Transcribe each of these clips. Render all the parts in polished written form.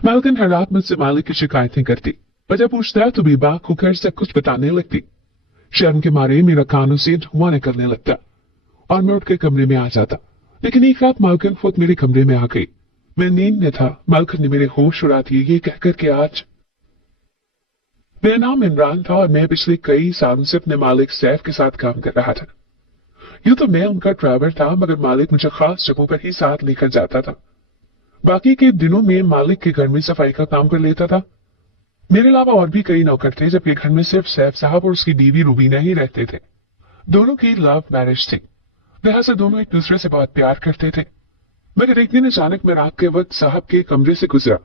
मालकिन हर रात मुझसे मालिक की शिकायतें करती और जब पूछता तो बेबाक होकर सब कुछ बताने लगती। शर्म के मारे मेरा कानों से धुआं निकलने लगता और मैं उठकर कमरे में आ जाता। लेकिन एक रात मालकिन खुद मेरे कमरे में आ गई। मैं नींद में था। मालकिन ने मेरे होश उड़ा दिए ये कहकर के आज मेरा नाम इमरान था और मैं पिछले कई सालों से अपने मालिक सैफ के साथ काम कर रहा था। यूं तो मैं उनका ड्राइवर था, मगर मालिक मुझे खास जगहों पर ही साथ लेकर जाता था। बाकी के दिनों में मालिक के घर में सफाई का काम कर लेता था। मेरे अलावा और भी कई नौकर थे, जबकि घर में सिर्फ सैफ साहब और उसकी बीवी रूबीना ही रहते थे। दोनों की लव मैरिज थी, लिहाजा दोनों एक दूसरे से बहुत प्यार करते थे। मगर एक दिन अचानक मैं रात के वक्त साहब के कमरे से गुजरा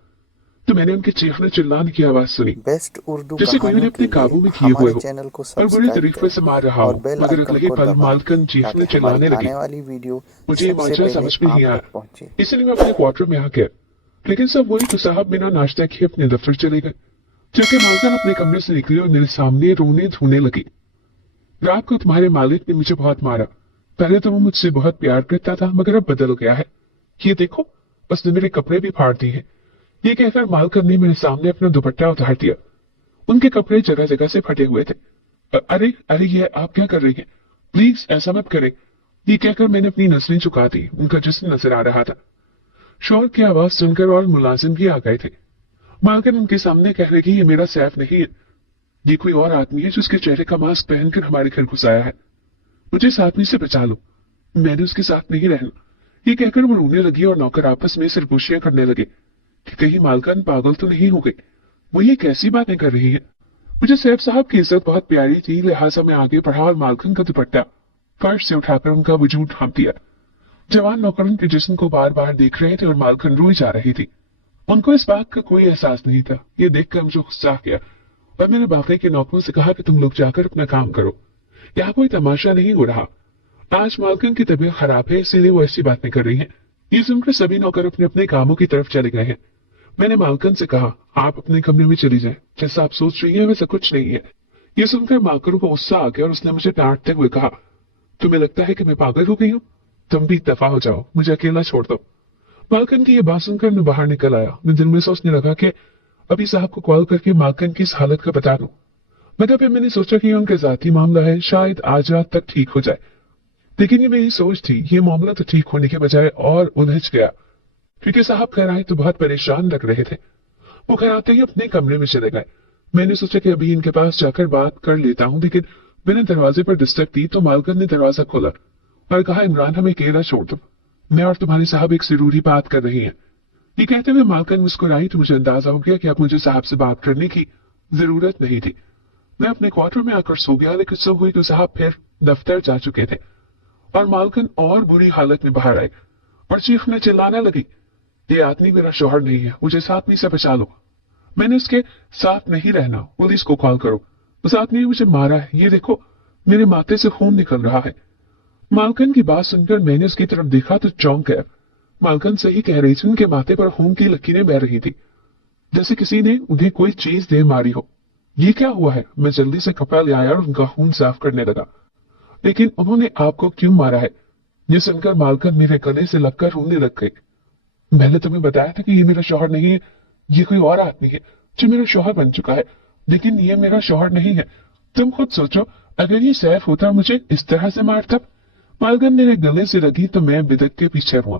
तो मैंने उनके चीखने चिल्लाने की आवाज सुनी, बेस्ट उर्दू जैसे कोई उन्हें अपने काबू में किए हुए हो चैनल को और बुरी सब्सक्राइब तरीके से मार रहा और हो। बेल मगर आइकन अगले ही को पल दबाएं मालकिन चीखने ताकि चिल्लाने हमारी लगी। आने वाली वीडियो मुझे ये सबसे माजरा पहले समझ में नहीं आप आया, तक पहुंचे। इसलिए मैं अपने क्वार्टर में आ गया। लेकिन सब वही तो साहब बिना नाश्ता किए अपने दफ्तर चले गए। जबकि मालकिन अपने कमरे से निकली और मेरे सामने रोने धोने लगी। रात को तुम्हारे मालिक ने मुझे बहुत मारा। पहले तो वो मुझसे बहुत प्यार करता था, मगर अब बदल गया है। ये देखो, उसने मेरे कपड़े भी फाड़ दिए हैं। ये कहकर मालकिन ने मेरे सामने अपना दुपट्टा उतार दिया। उनके कपड़े जगह जगह से फटे हुए थे। अरे अरे, ये आप क्या कर रही हैं? प्लीज ऐसा मत करें। ये कहकर मैंने अपनी नजरें झुका दी। उनका जिस्म नजर आ रहा था। शोर की आवाज सुनकर और मुलाजिम भी आ गए थे। मालकिन उनके सामने कह रही कि ये मेरा सैफ नहीं है, ये कोई और आदमी है जिसके चेहरे का मास्क पहनकर हमारे घर घुस आया है। मुझे इस आदमी से बचा लो, मैंने उसके साथ नहीं रहना। ये कहकर वो रोने लगी और नौकर आपस में सिरगोशियां करने लगे कि कहीं मालकिन पागल तो नहीं हो गई, वो ये कैसी बातें कर रही है। मुझे सैफ साहब की इज्जत बहुत प्यारी थी, लिहाजा मैं आगे बढ़ा और मालकिन का दुपट्टा फर्श से उठाकर उनका वजूद ढांप दिया। जवान नौकर उनके जिस्म को बार बार देख रहे थे और मालकिन रोई जा रही थी। उनको इस बात का कोई एहसास नहीं था। ये देखकर मुझे गुस्सा आ गया और मैंने बाकी के नौकरों से कहा कि तुम लोग जाकर अपना काम करो, यहाँ कोई तमाशा नहीं हो रहा। आज मालकिन की तबीयत खराब है, इसीलिए वो ऐसी बातें कर रही है। ये सुनकर सभी नौकर अपने अपने कामों की तरफ चले गए हैं। मैंने मालकिन से कहा, आप अपने कमरे में चली जाएं, जैसा आप सोच रही हैं वैसा कुछ नहीं है। ये सुनकर मालकिन को गुस्सा आ गया और उसने मुझे डांटते हुए कहा, तुम्हें लगता है कि मैं पागल हो गई हूँ? तुम भी दफा हो जाओ, मुझे अकेला छोड़ दो। मालकिन की ये बात सुनकर मैं बाहर निकल आया। मैं दिल में सोचने लगा कि अभी साहब को कॉल करके मालकिन की इस हालत का बता दूं। मगर फिर मैंने सोचा कि उनका जाती मामला है, शायद आज रात तक ठीक हो जाए। लेकिन ये मेरी सोच थी, ये मामला तो ठीक होने के बजाय और उलझ गया, क्योंकि साहब घर आए तो बहुत परेशान लग रहे थे। वो घर आते ही अपने कमरे में चले गए। मैंने सोचा कि अभी इनके पास जाकर बात कर लेता हूँ, लेकिन मैंने दरवाजे पर दस्तक दी तो मालकिन ने दरवाजा खोला और कहा, इमरान हमें अकेला छोड़ दो, मैं और तुम्हारे साहब एक जरूरी बात कर रही हैं। ये कहते हुए मालकिन मुस्कुराई तो मुझे अंदाजा हो गया कि अब मुझे साहब से बात करने की जरूरत नहीं थी। मैं अपने क्वार्टर में आकर सो गया, लेकिन सुबह हुई तो साहब फिर दफ्तर जा चुके थे और मालकिन और बुरी हालत में बाहर आए और चीखने चिल्लाने लगी, ये आदमी मेरा शौहर नहीं है, मुझे इस आदमी से बचा लो, मैंने उसके साथ नहीं रहना, पुलिस को कॉल करो, उस आदमी ने मुझे मारा है, ये देखो मेरे माथे से खून निकल रहा है। मालकिन की बात सुनकर मैंने उसकी तरफ देखा तो चौंक गया। मालकिन सही कह रही थी, उनके माथे पर खून की लकीरें बह रही थी, जैसे किसी ने उन्हें कोई चीज दे मारी हो। ये क्या हुआ है? मैं जल्दी से कपड़ा ले आया और उनका खून साफ करने लगा। लेकिन उन्होंने आपको क्यों मारा है? ये सुनकर मालकिन मेरे गले से लगकर रोने लग गई। मैंने तुम्हें बताया था कि ये मेरा शौहर नहीं है, ये कोई और आदमी है जो मेरा शौहर बन चुका है, लेकिन ये मेरा शौहर नहीं है। तुम खुद सोचो, अगर ये सैफ होता मुझे इस तरह से मारता। मालकिन मेरे गले से लगी तो मैं बिदक के पीछे हुआ।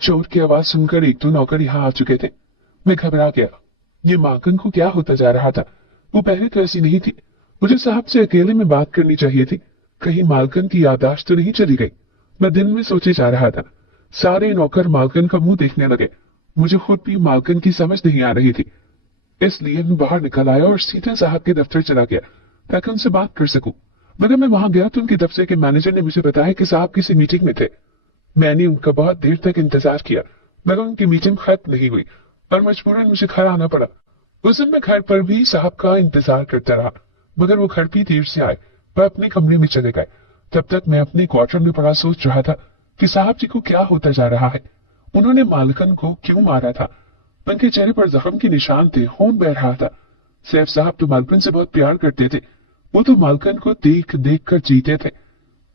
चोट की आवाज सुनकर एक दो नौकर यहाँ आ चुके थे। मैं घबरा गया। ये मालकिन को क्या होता जा रहा था? वो पहले तो ऐसी नहीं थी। मुझे साहब से अकेले में बात करनी चाहिए थी। कहीं मालकिन की याददाश्त तो नहीं चली गई? मैं दिल में सोचे जा रहा था। सारे नौकर मालकिन का मुंह देखने लगे। मुझे खुद भी मालकिन की समझ नहीं आ रही थी, इसलिए मैं बाहर निकल आया और सीधा साहब के दफ्तर चला गया ताकि उनसे बात कर सकूं। मगर मैं वहां गया तो उनके दफ्तर के मैनेजर ने मुझे बताया कि साहब किसी मीटिंग में थे। मैंने उनका बहुत देर तक इंतजार किया, मगर उनकी मीटिंग खत्म नहीं हुई और मजबूरन मुझे घर आना पड़ा। उस दिन मैं घर पर भी साहब का इंतजार करता रहा, मगर वो घर भी देर से आए। वह अपने कमरे में चले गए। तब तक मैं अपने क्वार्टर में पड़ा सोच रहा था कि साहब जी को क्या होता जा रहा है। उन्होंने मालकिन को क्यों मारा था? उनके चेहरे पर जख्म के निशान थे, खून बह रहा था। सैफ साहब तो मालकिन से बहुत प्यार करते थे। वो तो मालकिन को देख देख कर जीते थे।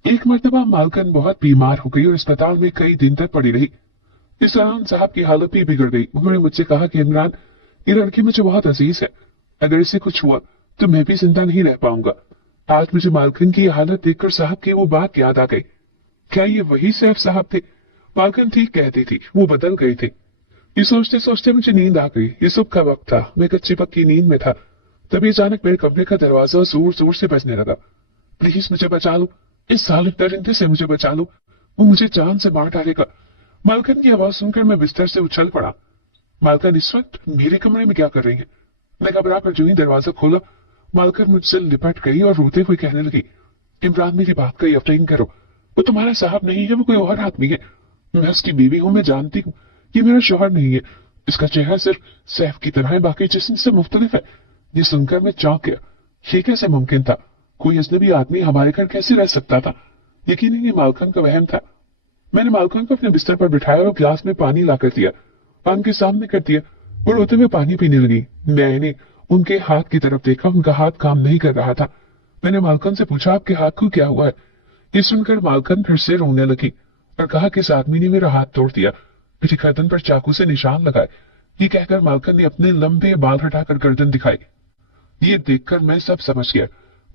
एक मर्तबा मालकिन बहुत बीमार हो गई और अस्पताल में कई दिन तक पड़ी रही। इस दौरान साहब की हालत भी बिगड़ गई। उन्होंने मुझसे कहा कि इमरान, ये लड़की मुझे बहुत अजीज है, अगर इसे कुछ हुआ तो मैं भी जिंदा नहीं रह पाऊंगा। आज मुझे मालकिन की हालत देखकर साहब की वो बात याद आ गई। क्या ये वही सैफ साहब थे? मालकिन ठीक कहती थी, वो बदल गए थे। ये सोचते सोचते मुझे नींद आ गई। ये सुबह का वक्त था, मैं कच्ची पक्की नींद में था। तभी अचानक मेरे कमरे का दरवाजा जोर जोर से बजने लगा। प्लीज मुझे बचा लो, इस सालिम दरिंदे से मुझे बचा लो, वो मुझे जान से मार डालेगा। मालकिन की आवाज सुनकर मैं बिस्तर से उछल पड़ा। मालकिन इस वक्त मेरे कमरे में क्या कर रही है? मैं घबरा कर जो ही दरवाजा खोला, मालकिन मुझसे लिपट गई और रोते हुए कहने लगी, इमरान मेरी बात का यकीन करो, वो तुम्हारा साहब नहीं है, वो कोई और आदमी है। मैं उसकी बीवी हूं, मैं जानती हूँ ये मेरा शौहर नहीं है। इसका चेहरा सिर्फ सैफ की तरह है, बाकी जिस्म से मुख्तलिफ है। ये सुनकर मैं चौंक गया। ये कैसे मुमकिन था? कोई अजनबी आदमी हमारे घर कैसे रह सकता था? यकीनन ये मालकिन का वहम था। मैंने मालकिन को अपने बिस्तर पर बिठाया और ग्लास में पानी लाकर दिया, पान के सामने कर दिया। वो रोते हुए पानी पीने लगी। मैंने उनके हाथ की तरफ देखा, उनका हाथ काम नहीं कर रहा था। मैंने मालकिन से पूछा, आपके हाथ को क्या हुआ है? ये सुनकर मालकिन फिर से रोने लगी और कहा कि इस आदमी ने मेरा हाथ तोड़ दिया, मेरी गर्दन पर चाकू से निशान लगाए। ये कहकर मालकिन ने अपने लंबे बाल हटाकर गर्दन दिखाई। ये देखकर मैं सब समझ गया।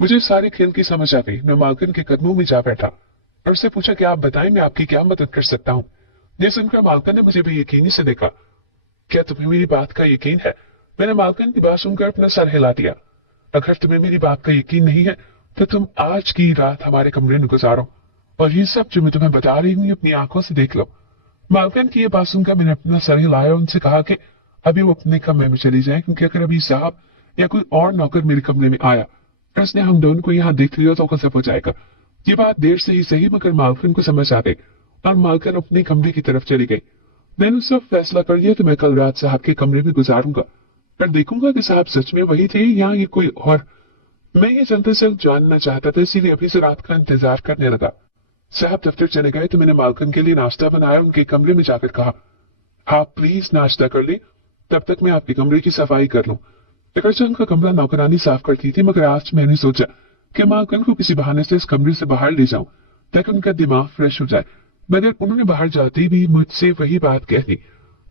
मुझे सारे खेल की समझ आ गई। मैं मालकिन के कदमों में जा बैठा और उससे पूछा कि आप बताएं, मैं आपकी क्या मदद कर सकता हूँ। ये सुनकर मालकिन ने मुझे बेयकीनी से देखा। क्या तुम्हें मेरी बात का यकीन है? मैंने मालकिन की बात सुनकर अपना सर हिला दिया। अगर तुम्हें मेरी बात का यकीन नहीं है तो तुम आज की रात हमारे कमरे में गुजारो, और ये सब जो मैं तुम्हें बता रही हूँ अपनी आंखों से देख लो। मालकिन की ये बात सुनकर मैंने अपना सर हिलाया और उनसे कहा कि अभी वो अपने कमरे में चली जाए, क्योंकि अगर अभी साहब या कोई और नौकर मेरे कमरे में आया और उसने हम दोनों को यहाँ देख लिया तो गजब हो जाएगा। ये बात देर से ही सही, मगर मालकिन को समझ आ गई और मालकिन अपने कमरे की तरफ चली गई। मैंने उस वक्त फैसला कर लिया कि मैं कल रात साहब के कमरे में गुजारूंगा और देखूंगा कि साहब सच में वही थे या ये कोई और। मैं ये जल्द से जल्द जानना चाहता था, इसीलिए अभी से रात का इंतजार करने लगा। साहब दफ्तर चले गए तो मैंने मालकिन के लिए नाश्ता बनाया, उनके कमरे में जाकर कहा, आप प्लीज नाश्ता कर ले, तब तक मैं आपके कमरे की सफाई कर लूं। अगरचे उनका कमरा नौकरानी साफ करती थी, मगर आज मैंने सोचा कि मालकिन को किसी बहाने से इस कमरे से बाहर ले जाऊं ताकि उनका दिमाग फ्रेश हो जाए। मगर उन्होंने बाहर जाते भी मुझसे वही बात कह दी।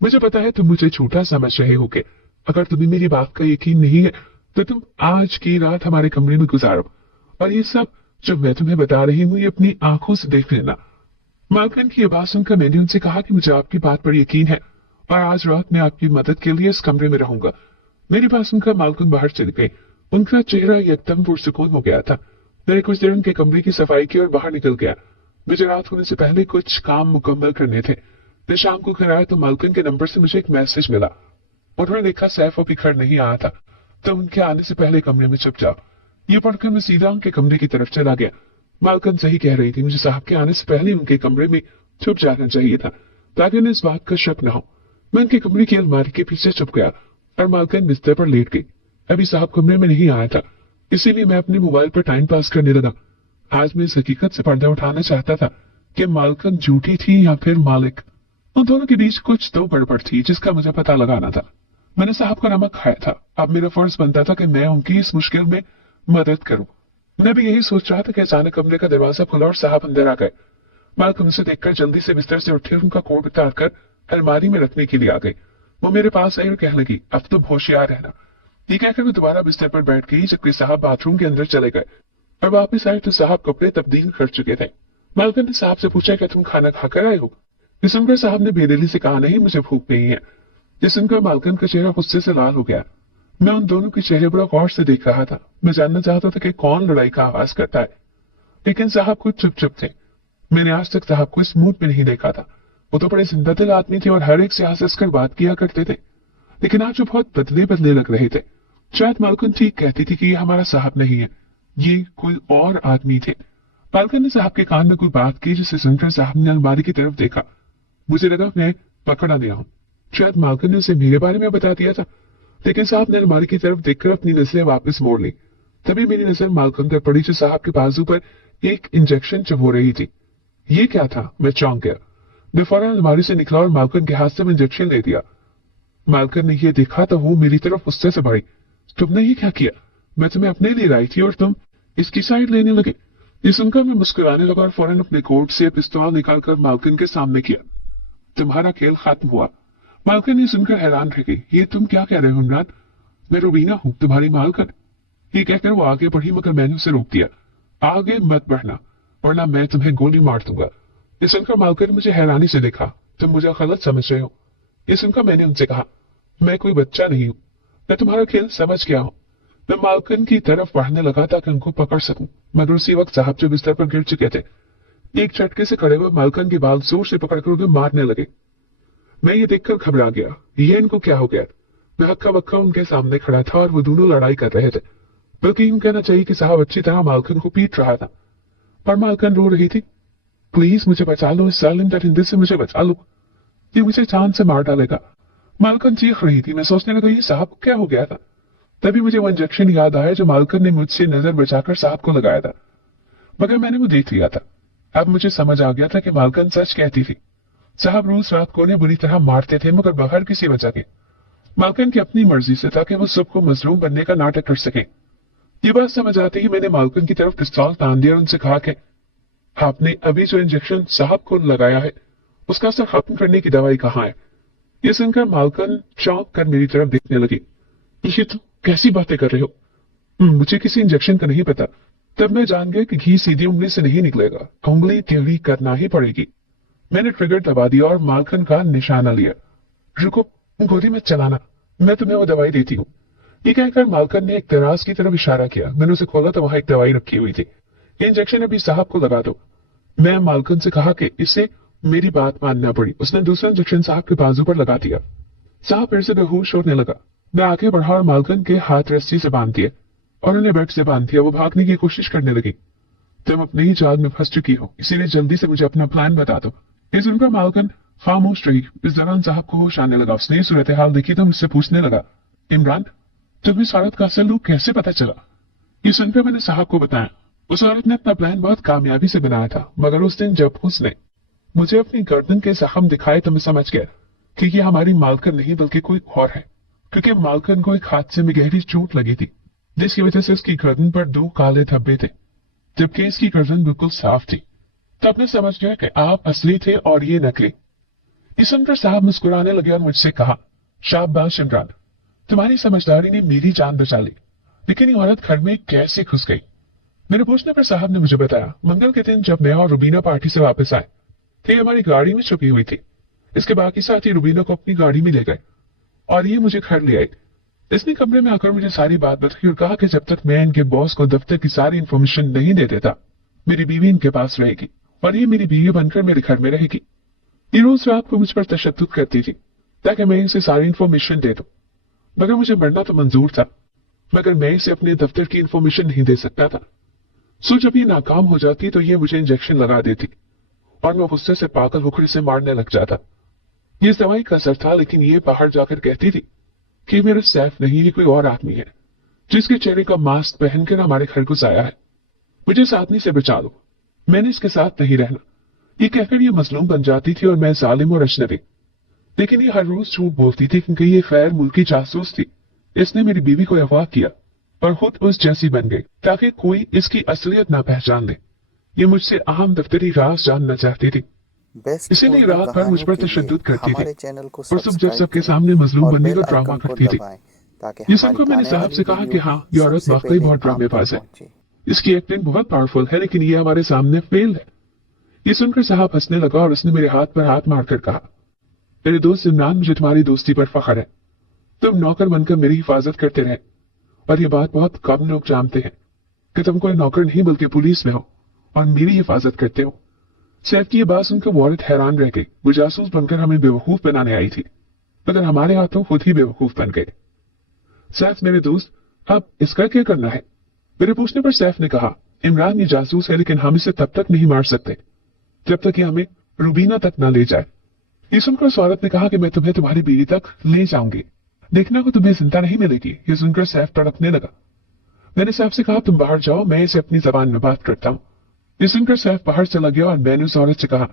मुझे पता है तुम मुझे झूठा समझ रहे होगे, अगर तुम्हें मेरी बात का यकीन नहीं है तो तुम आज की रात हमारे कमरे में गुजारो, और ये सब जो मैं तुम्हें बता रही हूँ ये अपनी आंखों से देख लेना। मालकिन की ये बात सुनकर मैंने उनसे कहा कि मुझे आपकी बात पर यकीन है और आज रात मैं आपकी मदद के लिए इस कमरे में रहूंगा। मेरी बात सुनकर मालकिन बाहर चले गए। उनका चेहरा एकदम पुरसुकून हो गया था। मैंने कुछ देर उनके कमरे की सफाई की और बाहर निकल गया। मुझे रात होने से पहले कुछ काम मुकम्मल करने थे। मैं शाम को घर आया तो मालकिन के नंबर से मुझे एक मैसेज मिला। उन्होंने देखा सैफ अभी घर नहीं आया था, तो उनके आने से पहले कमरे में छुप जाओ। ये पढ़कर मैं सीधा उनके कमरे की तरफ चला गया। मालकिन सही कह रही थी, मुझे साहब के आने से पहले उनके कमरे में छुप जाना चाहिए था ताकि उन्हें इस बात का शक न हो। मैं उनके कमरे की अलमारी के पीछे छुप गया और मालकिन बिस्तर पर लेट गई। अभी साहब कमरे में नहीं आया था, इसीलिए मैं अपने मोबाइल पर टाइम पास करने लगा। आज मैं इस हकीकत से पर्दा उठाना चाहता था कि मालकिन झूठी थी या फिर मालिक। उन दोनों के बीच कुछ तो गड़बड़ थी जिसका मुझे पता लगाना था। मैंने साहब का नमक खाया था, अब मेरा फर्ज बनता था कि मैं उनकी इस मुश्किल में मदद करूं। मैं भी यही सोच रहा था कि अचानक कमरे का दरवाजा खुला और साहब अंदर आ गए। मालकिन उसे देखकर जल्दी से बिस्तर से उठे और उनका कोट उतारकर अलमारी में रखने के लिए आ गई। वो मेरे पास आई और कहने लगी, अब तो होशियार रहना। ये कहकर वो दोबारा बिस्तर पर बैठ गई, जबकि साहब बाथरूम के अंदर चले गए और वापस आए तो साहब कपड़े तब्दील कर चुके थे। मालकिन ने साहब से पूछा, क्या तुम खाना खाकर आए हो? ये सुनकर साहब ने बेदिली से कहा, नहीं मुझे भूख नहीं है। ये सुनकर मालकिन का चेहरा गुस्से से लाल हो गया। मैं उन दोनों के चेहरे बड़ा गौर से देख रहा था। मैं जानना चाहता था कि कौन लड़ाई का आवाज करता है, लेकिन साहब खुद चुप चुप थे। मैंने आज तक साहब को इस मूड में नहीं देखा था। वो तो बड़े जिंदा दिल आदमी थे और हर एक से हंस कर बात किया करते थे, लेकिन आज वो बहुत बदले बदले लग रहे थे। शायद मालकिन ठीक कहती थी कि ये हमारा साहब नहीं है, ये कोई और आदमी थे। मालकिन ने साहब के कान में कोई बात की, जिसे सुनकर साहब ने अलमारी की तरफ देखा। मुझे लगा मैं पकड़ा गया हूं। शायद मालकिन ने उसे मेरे बारे में बता दिया था, लेकिन साहब ने अलमारी की तरफ देखकर अपनी नजरें वापस मोड़ ली। तभी मेरी नजर मालकिन पर पड़ी, जो साहब के बाजू पर एक इंजेक्शन चुभ रही थी। ये क्या था? मैं चौंक गया। मैं फौरन अलमारी से निकला और मालकिन के हाथ से इंजेक्शन ले दिया। मालकिन ने यह देखा तो वो मेरी तरफ गुस्से से बढ़ी। तुमने ये क्या किया? मैं तुम्हें अपने लिए लाई थी और तुम इसकी साइड लेने लगे। ये सुनकर मैं मुस्कुराने लगा और फौरन अपने कोट से पिस्तौल निकालकर मालकिन के सामने किया। तुम्हारा खेल खत्म हुआ। मालकिन ये सुनकर हैरान रह गई। ये तुम क्या कह रहे हो इमरान? मैं रूबीना हूँ, तुम्हारी मालकिन। ये कहकर वो आगे बढ़ी, मगर मैंने उसे रोक दिया। आगे मत बढ़ना, वरना मैं तुम्हें गोली मार दूंगा। ये सुनकर मालकिन ने मुझे हैरानी से देखा। तुम मुझे गलत समझ रहे हो। ये सुनकर मैंने उनसे कहा, मैं कोई बच्चा नहीं हूँ, मैं तुम्हारा खेल समझ गया हूँ। मैं मालकिन की तरफ बढ़ने लगा ताकि उनको पकड़ सकूं, मगर उसी वक्त साहब जो बिस्तर पर गिर चुके थे एक झटके से खड़े हुए मालकिन के बाल जोर से पकड़कर उन्हें मारने लगे। मैं ये देखकर घबरा गया, ये इनको क्या हो गया। मैं हक्का बक्का उनके सामने खड़ा था और वो दोनों लड़ाई कर रहे थे, बल्कि यूं कहना चाहिए कि साहब अच्छी तरह मालकिन को पीट रहा था। पर मालकिन रो रही थी, प्लीज मुझे बचा लो, इस जालिम दरिंदे से मुझे बचा लो, ये मुझे जान से मार डालेगा। मालकिन चीख रही थी। मैं सोचने लगा, ये साहब को क्या हो गया था। तभी मुझे वो इंजेक्शन याद आया जो मालकिन ने मुझसे नजर बचाकर साहब को लगाया था, मगर मैंने वो देख लिया था। अब मुझे समझ आ गया था कि मालकिन सच कहती थी। साहब रोज रात को उन्हें बुरी तरह मारते थे, मगर बगैर किसी वजह के। मालकिन की अपनी मर्जी से था कि वो सबको मजलूम बनने का नाटक कर सके। ये बात समझ आते ही मैंने मालकिन की तरफ पिस्तौल तान दिया और उनसे कहा कि आपने अभी जो इंजेक्शन साहब को लगाया है उसका असर खत्म करने की दवाई कहाँ है। ये सुनकर मालकिन चौंक कर मेरी तरफ देखने लगी। ये तो कैसी बातें कर रहे हो? मुझे किसी इंजेक्शन का नहीं पता। तब मैं जान गया कि घी सीधी उंगली से नहीं निकलेगा, उंगली टेढ़ी करना ही पड़ेगी। मैंने ट्रिगर दबा दिया और मालकिन का निशाना लिया। रुको, गोली मत चलाना, मैं तुम्हें वो दवाई देती हूँ। ये कहकर मालकिन ने एक दराज की तरफ इशारा किया। मैंने उसे खोला तो वहां एक दवाई रखी हुई थी। ये इंजेक्शन अभी साहब को लगा दो। मैं मालकिन से कहा कि इससे मेरी बात मानना पड़ी। उसने दूसरा इंजेक्शन साहब के बाजू पर लगा दिया। साहब फिर से बेहोश होने लगा। मैं आगे बढ़ा और मालकिन के हाथ रस्सी से बांध दिए और उन्हें बेड से बांध दिया। वो भागने की कोशिश करने लगी। तुम अपने ही जाल में फंस चुकी हो, इसीलिए जल्दी से मुझे अपना प्लान बता दो। ये सुनकर मालकिन खामोश रही। इस दौरान साहब को होश आने लगा। उसने सूरत हाल देखी तो मुझसे पूछने लगा, इमरान तुम्हें इस औरत का असल रूप कैसे पता चला? ये सुनकर मैंने साहब को बताया। उस औरत ने अपना प्लान बहुत कामयाबी से बनाया था, मगर उस दिन जब उसने मुझे अपनी गर्दन के जख्म दिखाए तो मैं समझ गया कि ये हमारी मालकिन नहीं बल्कि कोई और है, क्योंकि मालकिन को एक हादसे में गहरी चोट लगी थी जिसकी वजह से उसकी गर्दन पर 2 काले धब्बे थे, जबकि इसकी गर्दन बिल्कुल साफ थी। तब मैं समझ गया कि आप असली थे और ये नकली। इस सुनकर साहब मुस्कुराने लगे और मुझसे कहा, शाबाश इमरान, तुम्हारी समझदारी ने मेरी जान बचा ली। लेकिन ये औरत घर में कैसे घुस गई? मेरे पूछने पर साहब ने मुझे बताया, मंगल के दिन जब मैं और रुबीना पार्टी से वापस आए थे, हमारी गाड़ी में छुपी हुई थी। इसके बाकी साथी रुबीना को अपनी गाड़ी में ले गए और ये मुझे घर ले आई। इसने कमरे में आकर मुझे सारी बात बताई और कहा कि जब तक मैं इनके बॉस को दफ्तर की सारी इंफॉर्मेशन नहीं दे देता, मेरी बीवी इनके पास रहेगी और ये मेरी बीवी बनकर मेरे घर में रहेगी। ये रोज रात को मुझ पर तशद्दुद करती थी ताकि मैं इसे सारी इंफॉर्मेशन दे दूं, मगर मुझे मरना तो मंजूर था, मगर मैं इसे अपने दफ्तर की इंफॉर्मेशन नहीं दे सकता था। सो जब ये नाकाम हो जाती तो ये मुझे इंजेक्शन लगा देती और मैं गुस्से से पागल होकर इसे मारने लग जाता। ये इस दवाई का असर था, लेकिन ये बाहर जाकर कहती थी कि मेरा सैफ नहीं, ये कोई और आदमी है जिसके चेहरे का मास्क पहनकर हमारे घर घुस आया है। मुझे इस आदमी से बचा लो, मैंने इसके साथ नहीं रहना। ये कहकर ये मजलूम बन जाती थी और मैं जालिम और अजनबी। लेकिन ये हर रोज झूठ बोलती थी क्योंकि ये गैर मुल्की जासूस थी। इसने मेरी बीवी को अगवा किया और खुद उस जैसी बन गई ताकि कोई इसकी असलियत ना पहचान ले। ये मुझसे अहम दफ्तरी राज जानना चाहती थी, इसीलिए रात भर मुझ पर तशद्दुद करती थी और जब सबके सामने मजलूम बनने का ड्रामा करती थी। ये सुनकर मैंने साहब से कहा कि हाँ, ये औरत वाकई बहुत ड्रामेबाज है, इसकी एक्टिंग बहुत पावरफुल है, लेकिन ये हमारे सामने फेल है। ये सुनकर साहब हंसने लगा और उसने मेरे हाथ पर हाथ मारकर कहा, मेरे दोस्त इमरान, मुझे तुम्हारी दोस्ती पर फख्र है। तुम नौकर बनकर मेरी हिफाजत करते रहे और ये बात बहुत कम लोग जानते हैं कि तुम कोई नौकर नहीं बल्कि पुलिस में हो और मेरी हिफाजत करते हो। सैफ की ये बात सुनकर वो औरत हैरान रह गई। वो जासूस बनकर हमें बेवकूफ बनाने आई थी, मगर हमारे हाथों खुद ही बेवकूफ बन गए। सैफ मेरे दोस्त, अब इसका क्या करना है? मेरे पूछने पर सैफ ने कहा, इमरान ये जासूस है, लेकिन हम इसे तब तक नहीं मार सकते जब तक ये हमें रुबीना तक न ले जाए। ये सुनकर उस औरत ने कहा कि मैं तुम्हें तुम्हारी बीवी तक ले जाऊंगी, देखना को तुम्हें जिंदा नहीं मिलेगी। ये सुनकर सैफ तड़पने लगा। मैंने सैफ से कहा, तुम बाहर जाओ, मैं इसे अपनी जबान में बात करता हूँ। ये सुनकर सैफ बाहर चला गया और मैंने उस औरत से कहा,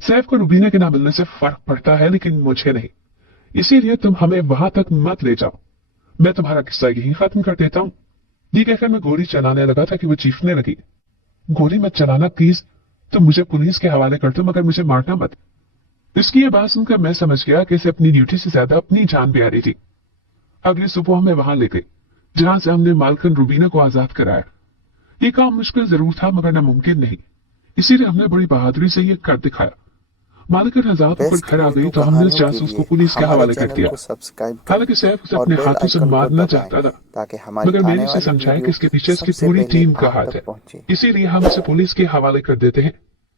सैफ को रुबीना के ना मिलने से फर्क पड़ता है, लेकिन मुझे नहीं, इसीलिए तुम हमें वहां तक मत ले जाओ। मैं तुम्हारा किस्सा यही खत्म कर देता हूँ। ये कहकर मैं गोली चलाने लगा था कि वो चीखने लगी, गोली मत चलाना प्लीज, तुम मुझे पुलिस के हवाले कर दो, मगर मुझे मारना मत। इसकी ये बात सुनकर मैं समझ गया कि इसे अपनी ड्यूटी से ज्यादा अपनी जान प्यारी रही थी। अगली सुबह हमें वहां ले गए जहां से हमने मालकिन रूबीना को आजाद कराया। ये काम मुश्किल जरूर था मगर नामुमकिन नहीं, इसीलिए हमने बड़ी बहादुरी से ये कर दिखाया। मालकिन आजाद होकर बेस्ट घर आ गई उर्दू तो हमने उस कहानियों के जासूस को लिए पुलिस के हमारे हवाले कर चैनल दिया। को सब्सक्राइब हालांकि करें सैफ उसे और अपने बेल हाथों से आइकन को मारना दबाएं चाहता था, ताकि हमारी मगर मैंने आने उसे वाली समझाया कि वीडियो इसके पीछे इसकी सबसे पूरी पहले टीम का आप हाथ तक है। पहुंचे। इसीलिए हम उसे पुलिस के हवाले कर देते हैं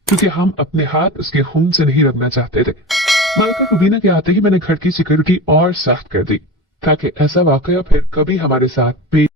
क्योंकि हम अपने हाथ उसके खून से नहीं रखना चाहते थे। मालकिन रूबीना के आते ही मैंने घर की सिक्योरिटी और सख्त कर दी ताकि ऐसा वाकया फिर कभी हमारे साथ पेश